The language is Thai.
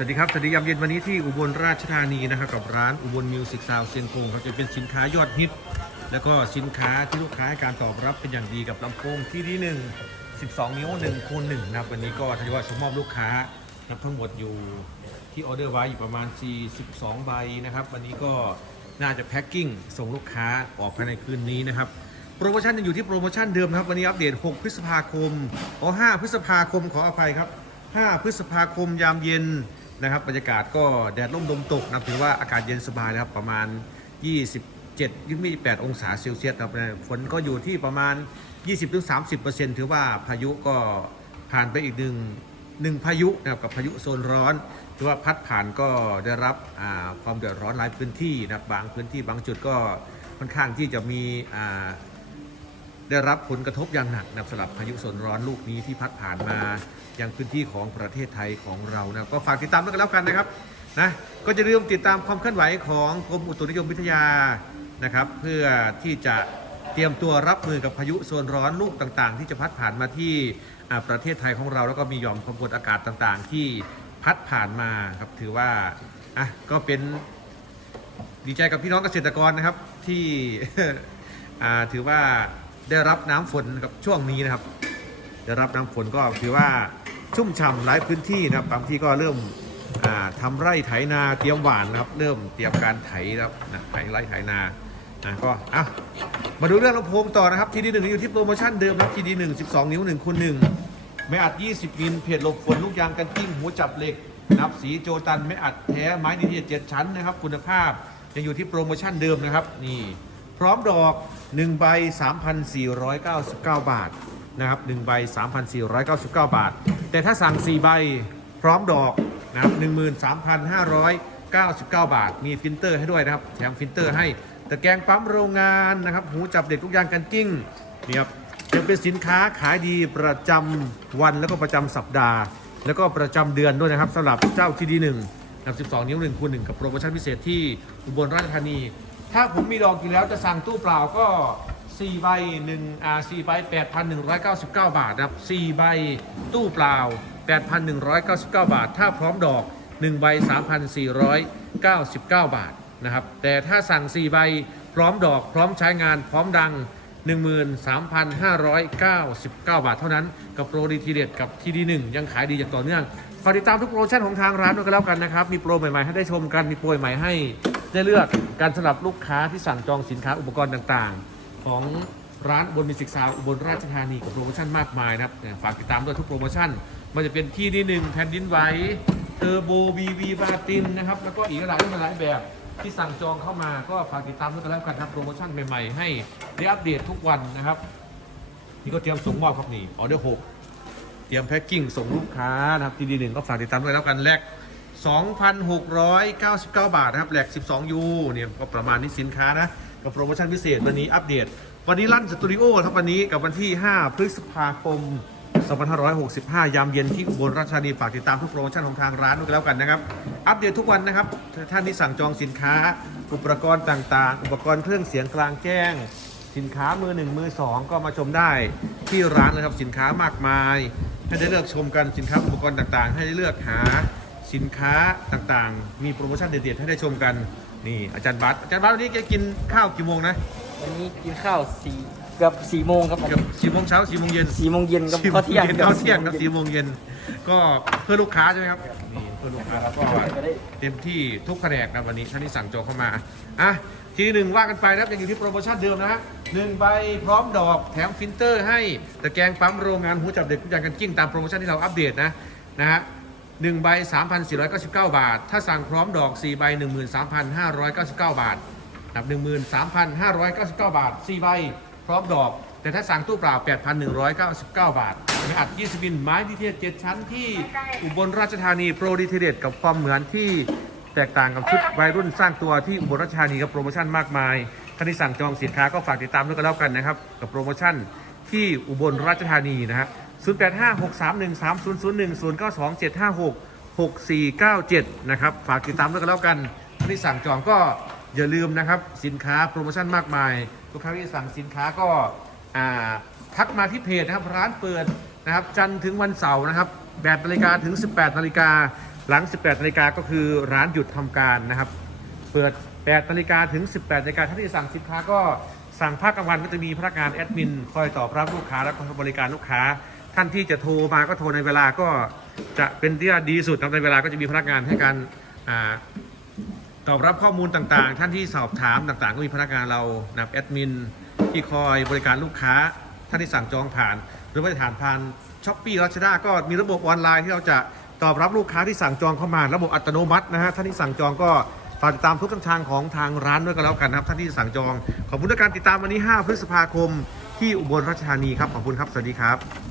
สวัสดีครับสวัสดียามเย็นวันนี้ที่อุบลราชธานีนะครับกับร้านอุบลมิวสิกซาวเซียงคงครับจะเป็นสินค้ายอดฮิต แล้วก็สินค้าที่ลูกค้าให้การตอบรับเป็นอย่างดีกับลำโพงที่ที่หนึ่ง12 นิ้ว1คูณ1นะครับวันนี้ก็ทยอยส่งมอบลูกค้านับทั้งหมดอยู่ที่ออเดอร์ไว้อยู่ประมาณ 42 ใบนะครับ วันนี้ก็น่าจะแพ็คกิ้งส่งลูกค้าออกภายในคืนนี้นะครับโปรโมชั่นยังอยู่ที่โปรโมชั่นเดิมครับวันนี้อัปเดต 6 พฤษภาคมอ๋อ5พฤษภาคมขออภัยครับ 5 พฤษภาคมยามเย็น นะครับบรรยากาศก็แดดร่มลมตกนะถือว่าอากาศเย็นสบายนะครับประมาณ 27 28 องศาเซลเซียสครับฝนก็อยู่ที่ประมาณ 20-30%ถือว่าพายุก็ผ่านไปอีกหนึ่งหนึ่งพายุนะครับกับพายุโซนร้อนถือว่าพัดผ่านก็ได้รับความเดือดร้อนหลายพื้นที่นะบบางพื้นที่บางจุดก็ค่อนข้างที่จะมีอ่า ได้รับผลกระทบอย่างหนักนับสำหรับพายุโซนร้อนลูกนี้ที่พัดผ่านมายังพื้นที่ของประเทศไทยของเรานะก็ฝากติดตามด้วยกันแล้วกันนะครับนะก็จะเริ่มติดตามความเคลื่อนไหวของกรมอุตุนิยมวิทยานะครับ เพื่อที่จะเตรียมตัวรับมือกับพายุโซนร้อนลูกต่างๆ ที่จะพัดผ่านมาที่ประเทศไทยของเรา แล้วก็มีหย่อมความกดอากาศต่างๆ ที่พัดผ่านมาครับถือว่าอะก็เป็นดีใจกับพี่น้องเกษตรกรนะครับที่อ่าถือว่า ได้รับน้ำฝนกับช่วงนี้นะครับ ได้รับน้ำฝนก็ถือว่าชุ่มฉ่ำหลายพื้นที่นะครับบางที่ก็เริ่มอ่าทำไร่ไถนาเตรียมหวานนะครับ เริ่มเตรียมการไถนะครับนะไถไร่ไถนานะก็อะมาดูเรื่องลำโพงต่อนะครับทีดีหนึ่งอยู่ที่โปรโมชั่นเดิมนะครับทีดีหนึ่งสิบสองนิ้วหนึ่งคูณหนึ่งไม่อัด 20 มิลเพจหลบฝนลูกยางกันกิ้งหัวจับเหล็กนับสีโจตันไม่อัดแท้ไม้ดีทีเจ็ดชั้นนะครับ คุณภาพยังอยู่ที่โปรโมชั่นเดิมนะครับนี่ พร้อมดอก1ใบ3,499 บาทนะครับ1ใบ3,499 บาท แต่ถ้าสั่ง 4 ใบพร้อมดอกนะครับ13,599 บาท มีฟิลเตอร์ให้ด้วยนะครับแถมฟิลเตอร์ให้ตะแกรงปั๊มโรงงานนะครับ หูจับเด็กทุกอย่างกันกิ้งนี่ครับยังเป็นสินค้าขายดีประจำวันแล้วก็ประจำสัปดาห์ แล้วก็ประจำเดือนด้วยนะครับสำหรับเจ้าที่ดีหนึ่งนับ12 นิ้ว1คูณ1กับโปรโมชั่นพิเศษที่อุบลราชธานี ถ้าผมมีดอกอยู่แล้วจะสั่งตู้เปล่าก็4ใบ1อ่า4ใบ8,199 บาทนะครับ4ใบตู้เปล่า 8,199 บาท ถ้าพร้อมดอก1ใบ3,499 บาทนะครับ แต่ถ้าสั่ง 4 ใบพร้อมดอกพร้อมใช้งานพร้อมดัง 13,599 บาทเท่านั้น กับโปรดีทีเด็ดกับทีดีหนึ่งยังขายดีอย่างต่อเนื่องฝากติดตามทุกโปรโมชั่นของทางร้านด้วยกันแล้วกันนะครับ มีโปรใหม่ๆให้ได้ชมกันมีโปรใหม่ให้ ได้เลือกการสำหรับลูกค้าที่สั่งจองสินค้าอุปกรณ์ต่างๆ ของร้านบนมิสิกซาวอุบลราชธานีกับโปรโมชั่นมากมายนะครับฝากติดตามด้วยทุกโปรโมชั่นมันจะเป็นที่ดีหนึ่งแผ่นดินไหวเทอร์โบบีวีบาตินนะครับแล้วก็อีกหลายหลายแบบที่สั่งจองเข้ามาก็ฝากติดตามด้วยกันแล้วกันครับโปรโมชั่นใหม่ๆให้ได้อัปเดตทุกวันนะครับนี่ก็เตรียมส่งมอบครับนี่ออเดอร์หกเตรียมแพ็คกิ้งส่งลูกค้านะครับทีดีหนึ่งก็ฝากติดตามด้วยแล้วกันแลก 2,699 บาทนะครับแหลก 12 ยูเนี่ยก็ประมาณนี้สินค้านะกับโปรโมชั่นพิเศษวันนี้อัปเดต วันนี้ลั่นสตูดิโอครับวันนี้กับวันที่ 5 พฤษภาคม 2565 ยามเย็นที่อุบลราชธานีฝากติดตามทุกโปรโมชั่นของทางร้านด้วยแล้วกันนะครับอัปเดตทุกวันนะครับถ้าท่านที่สั่งจองสินค้า อุปกรณ์ต่างๆ อุปกรณ์เครื่องเสียงกลางแจ้ง สินค้ามือหนึ่งมือสองก็มาชมได้ที่ร้านเลยครับสินค้ามากมาย ให้ได้เลือกชมกันสินค้าอุปกรณ์ต่างๆ ให้ได้เลือกหา สินค้าต่างๆ มีโปรโมชั่นเด็ดๆให้ได้ชมกัน นี่อาจารย์บัสอาจารย์บัสวันนี้แกกินข้าวกี่โมงนะ วันนี้กินข้าวสี่เกือบสี่โมงครับผมเกือบสี่โมงเช้าสี่โมงเย็นสี่โมงเย็นกับสี่โมข้าวเที่ยงย็นข้าวเที่ยงกับสี่โมงเย็นก็เพื่อลูกค้าใช่ไหมครับนี่เพื่อลูกค้าแล้วก็จะได้เต็มที่ทุกแผนกนะวันนี้ท่านที่สั่งจองเข้ามาอะทีหนึ่งว่ากันไปนะครับยังอยู่ที่โปรโมชั่นเดิมนะฮะหนึ่งใบพร้อมดอกแถมฟิลเตอร์ให้ตะแกรงปั๊มโรงงานหูจับเด็กทุกอย่างกันกิ้งตามโปรโมชั่นที่เราอัปเดตนะนะฮะ หนึ่งใบ3,499 บาท ถ้าสั่งพร้อมดอก 4 ใบ 13,599 บาทนะครับ13,599 บาท 4 ใบ พร้อมดอก แต่ถ้าสั่งตู้เปล่า 8,199 บาทไม่อัด20บินไม้ดีเทล7ชั้นที่อุบลราชธานีโปรดีเทเดตกับความเหมือนที่แตกต่างกับชุดวัยรุ่นสร้างตัวที่อุบลราชธานีกับโปรโมชั่นมากมายท่านที่สั่งจองสินค้าก็ฝากติดตามด้วยกันแล้วกันนะครับ กับโปรโมชั่นที่อุบลราชธานีนะ 085 631 3001 092 756 6497 นะครับ ฝากติดตามด้วยกันแล้วกันท่านที่สั่งจองก็อย่าลืมนะครับ สินค้าโปรโมชั่นมากมาย ทุกครั้งที่สั่งสินค้าก็ทักมาที่เพจนะครับร้านเปิดนะครับจันทร์ถึงวันเสาร์นะครับ8นาฬิกาถึง 18นาฬิกาหลัง 18นาฬิกาก็คือร้านหยุดทำการนะครับ เปิด8นาฬิกาถึง 18นาฬิกาท่านที่สั่งสินค้าก็สั่งภาคกลางวันก็จะมีพนักงานแอดมิน คอยตอบรับลูกค้าและคอยบริการลูกค้า ท่านที่จะโทรมาก็โทรในเวลาก็จะเป็นที่ดีสุดในเวลาก็จะมีพนักงานให้การอตอบรับข้อมูลต่างๆ ท่านที่สอบถามต่างๆ ก็มีพนักงานเรานะครับแอดมินที่คอยบริการลูกค้า ท่านที่สั่งจองผ่าน หรือว่าจะผ่านผ่านช้อปปี้รัชดาก็มีระบบออนไลน์ที่เราจะตอบรับลูกค้าที่สั่งจองเข้ามา ระบบอัตโนมัตินะฮะท่านที่สั่งจองก็ฝากติดตามทุกช่องทางของทางร้านด้วยกันแล้วกันนะครับ ท่านที่สั่งจอง ขอบคุณในการติดตามวันนี้ 5 พฤษภาคม ที่อุบลราชธานีครับ ขอบคุณครับ สวัสดีครับ